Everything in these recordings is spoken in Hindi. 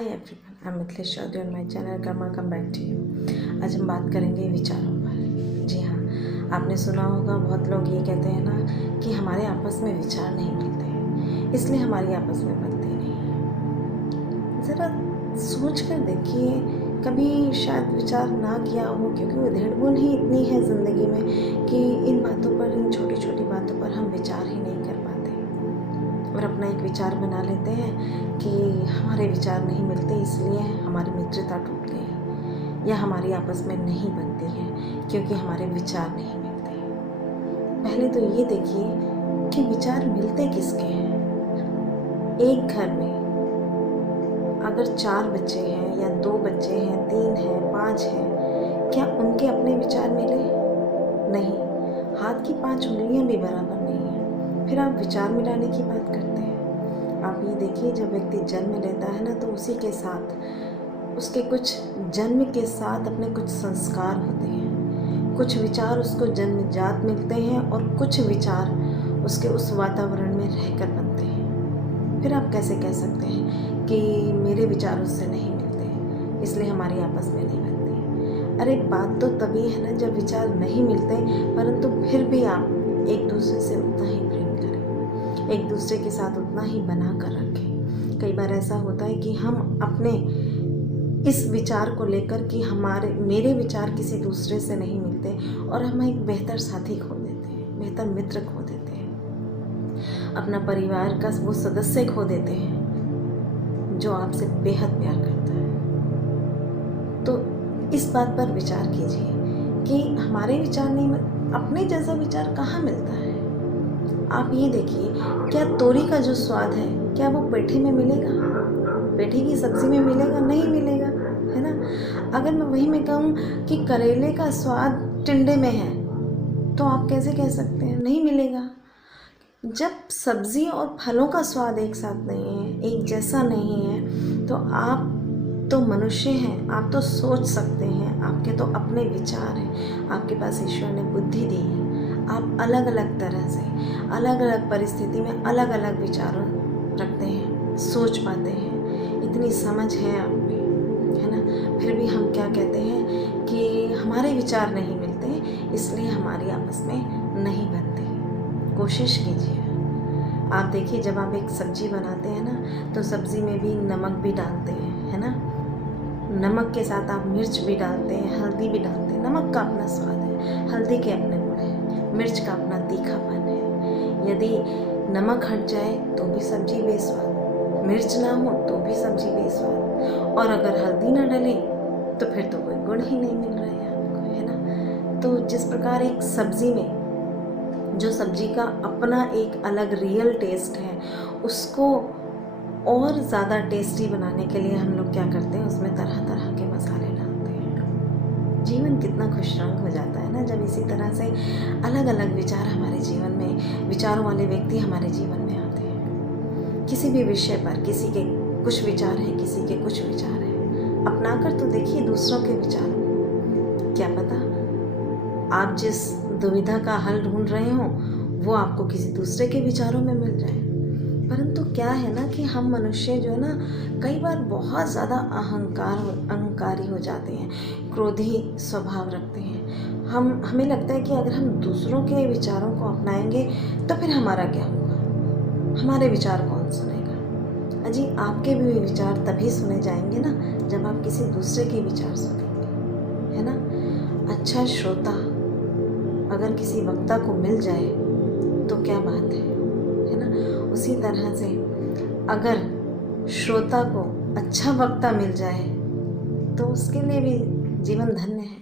Hi everyone, I am Mithilesh Chaudhary on my channel karma come back to you. आज हम बात करेंगे विचारों पर। जी हाँ, आपने सुना होगा, बहुत लोग ये कहते हैं ना कि हमारे आपस में विचार नहीं मिलते, इसलिए हमारी आपस में बनते नहीं। ज़रा सोच कर देखिए, कभी शायद विचार ना किया हो, क्योंकि उधेड़बुन ही इतनी है ज़िंदगी में कि इन बातों पर, इन छोटी छोटी बातों पर हम विचार ही नहीं कर पाते और अपना एक विचार बना लेते हैं कि हमारे विचार नहीं मिलते, इसलिए हमारी मित्रता टूट गई या हमारी आपस में नहीं बनती है क्योंकि हमारे विचार नहीं मिलते। पहले तो ये देखिए कि विचार मिलते किसके हैं। एक घर में अगर 4 बच्चे हैं या 2 बच्चे हैं, 3 हैं, 5 हैं, क्या उनके अपने विचार मिले? नहीं। हाथ की 5 उंगलियां भी बराबर नहीं है, फिर आप विचार मिलाने की बात करते हैं। आप ये देखिए, जब व्यक्ति जन्म लेता है ना, तो उसी के साथ उसके कुछ जन्म के साथ अपने कुछ संस्कार होते हैं, कुछ विचार उसको जन्मजात मिलते हैं और कुछ विचार उसके उस वातावरण में रहकर बनते हैं। फिर आप कैसे कह सकते हैं कि मेरे विचार उससे नहीं मिलते इसलिए हमारी आपस में नहीं बनती? अरे बात तो तभी है ना जब विचार नहीं मिलते, परंतु फिर भी आप एक दूसरे से उतना ही प्रेम करें, एक दूसरे के साथ उतना ही बना कर रखें। कई बार ऐसा होता है कि हम अपने इस विचार को लेकर कि मेरे विचार किसी दूसरे से नहीं मिलते और हम एक बेहतर साथी खो देते हैं, बेहतर मित्र खो देते हैं, अपना परिवार का वो सदस्य खो देते हैं जो आपसे बेहद प्यार करता है। तो इस बात पर विचार कीजिए कि हमारे विचार नहीं, अपने जैसा विचार कहाँ मिलता है। आप ये देखिए, क्या तोरी का जो स्वाद है, क्या वो पेठे में मिलेगा? पेठे की सब्ज़ी में मिलेगा? नहीं मिलेगा, है ना। अगर मैं वही में कहूँ कि करेले का स्वाद टिंडे में है, तो आप कैसे कह सकते हैं? नहीं मिलेगा। जब सब्ज़ी और फलों का स्वाद एक साथ नहीं है, एक जैसा नहीं है, तो आप तो मनुष्य हैं, आप तो सोच सकते हैं, आपके तो अपने विचार हैं, आपके पास ईश्वर ने बुद्धि दी है, आप अलग अलग तरह से, अलग अलग परिस्थिति में अलग अलग विचार रखते हैं, सोच पाते हैं, इतनी समझ है आप में, है ना। फिर भी हम क्या कहते हैं कि हमारे विचार नहीं मिलते इसलिए हमारी आपस में नहीं बनती। कोशिश कीजिए। आप देखिए, जब आप एक सब्ज़ी बनाते हैं ना, तो सब्ज़ी में भी नमक भी डालते हैं, है ना। नमक के साथ आप मिर्च भी डालते हैं, हल्दी भी डालते हैं। नमक का अपना स्वाद है, हल्दी के अपने गुण है, मिर्च का अपना तीखापन है। यदि नमक हट जाए तो भी सब्ज़ी बेस्वाद, मिर्च ना हो तो भी सब्ज़ी बेस्वाद, और अगर हल्दी ना डले तो फिर तो कोई गुण ही नहीं मिल रहा है आपको, है ना। तो जिस प्रकार एक सब्ज़ी में जो सब्ज़ी का अपना एक अलग रियल टेस्ट है, उसको और ज़्यादा टेस्टी बनाने के लिए हम लोग क्या करते हैं, उसमें तरह तरह के मसाले डालते हैं। जीवन कितना खुश रंग हो जाता है ना जब इसी तरह से अलग अलग विचार हमारे जीवन में, विचारों वाले व्यक्ति हमारे जीवन में आते हैं। किसी भी विषय पर किसी के कुछ विचार हैं, किसी के कुछ विचार हैं। अपना कर तो देखिए दूसरों के विचारों, क्या पता आप जिस दुविधा का हल ढूंढ रहे हो वो आपको किसी दूसरे के विचारों में मिल जाए। परंतु क्या है ना कि हम मनुष्य जो है ना, कई बार बहुत ज़्यादा अहंकारी हो जाते हैं, क्रोधी स्वभाव रखते हैं। हमें लगता है कि अगर हम दूसरों के विचारों को अपनाएंगे तो फिर हमारा क्या होगा, हमारे विचार कौन सुनेगा। अजी, आपके भी विचार तभी सुने जाएंगे ना जब आप किसी दूसरे के विचार सुनेंगे, है ना। अच्छा श्रोता अगर किसी वक्ता को मिल जाए तो क्या बात है ना। उसी तरह से अगर श्रोता को अच्छा वक्ता मिल जाए तो उसके लिए भी जीवन धन्य है।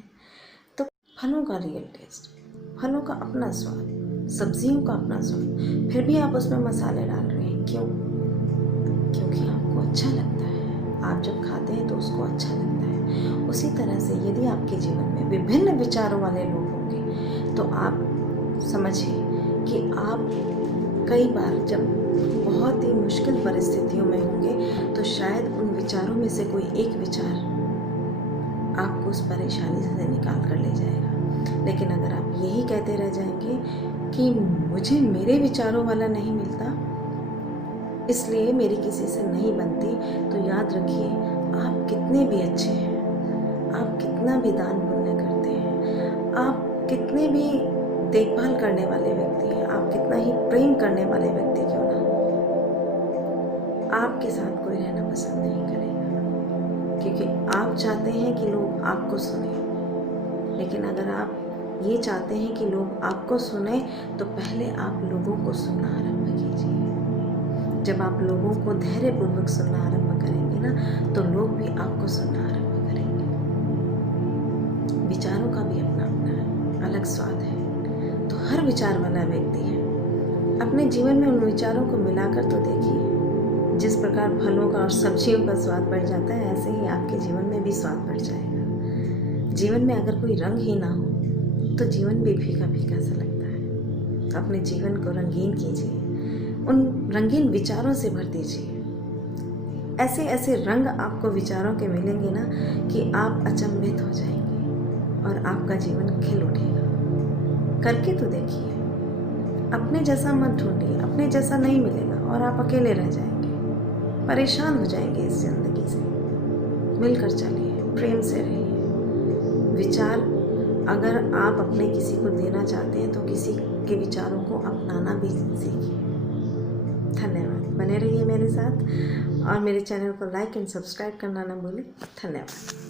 तो फलों का रियल टेस्ट, फलों का अपना स्वाद, सब्जियों का अपना स्वाद, फिर भी आप उसमें मसाले डाल रहे हैं, क्यों? क्योंकि आपको अच्छा लगता है, आप जब खाते हैं तो उसको अच्छा लगता है। उसी तरह से यदि आपके जीवन में विभिन्न विचारों वाले लोग होंगे तो आप समझिए कि आप कई बार जब बहुत ही मुश्किल परिस्थितियों में होंगे तो शायद उन विचारों में से कोई एक विचार आपको उस परेशानी से निकाल कर ले जाएगा। लेकिन अगर आप यही कहते रह जाएंगे कि मुझे मेरे विचारों वाला नहीं मिलता इसलिए मेरी किसी से नहीं बनती, तो याद रखिए आप कितने भी अच्छे हैं, आप कितना भी दान पुण्य करते हैं, आप कितने भी देखभाल करने वाले व्यक्ति हैं, आप कितना ही प्रेम करने वाले व्यक्ति क्यों ना हो, आपके साथ कोई रहना पसंद नहीं करेगा, क्योंकि आप चाहते हैं कि लोग आपको सुने। लेकिन अगर आप ये चाहते हैं कि लोग आपको सुने, तो पहले आप लोगों को सुनना आरंभ कीजिए। जब आप लोगों को धैर्यपूर्वक सुनना आरंभ करेंगे ना, तो लोग भी आपको सुनना आरंभ करेंगे। विचारों का भी अपना अपना अलग स्वाद है। तो हर विचार वाला व्यक्ति है, अपने जीवन में उन विचारों को मिलाकर तो देखिए। जिस प्रकार फलों का और सब्जियों का स्वाद बढ़ जाता है, ऐसे ही आपके जीवन में भी स्वाद बढ़ जाएगा। जीवन में अगर कोई रंग ही ना हो तो जीवन भी फीका फीका सा लगता है। तो अपने जीवन को रंगीन कीजिए, उन रंगीन विचारों से भर दीजिए। ऐसे ऐसे रंग आपको विचारों के मिलेंगे ना कि आप अचंभित हो जाएंगे और आपका जीवन खिल उठेगा। करके तो देखिए। अपने जैसा मत ढूंढिए, अपने जैसा नहीं मिलेगा और आप अकेले रह जाएंगे, परेशान हो जाएंगे इस ज़िंदगी से। मिलकर चलिए, प्रेम से रहिए। विचार अगर आप अपने किसी को देना चाहते हैं तो किसी के विचारों को अपनाना भी सीखिए। धन्यवाद। बने रहिए मेरे साथ और मेरे चैनल को लाइक एंड सब्सक्राइब करना ना भूलें। धन्यवाद।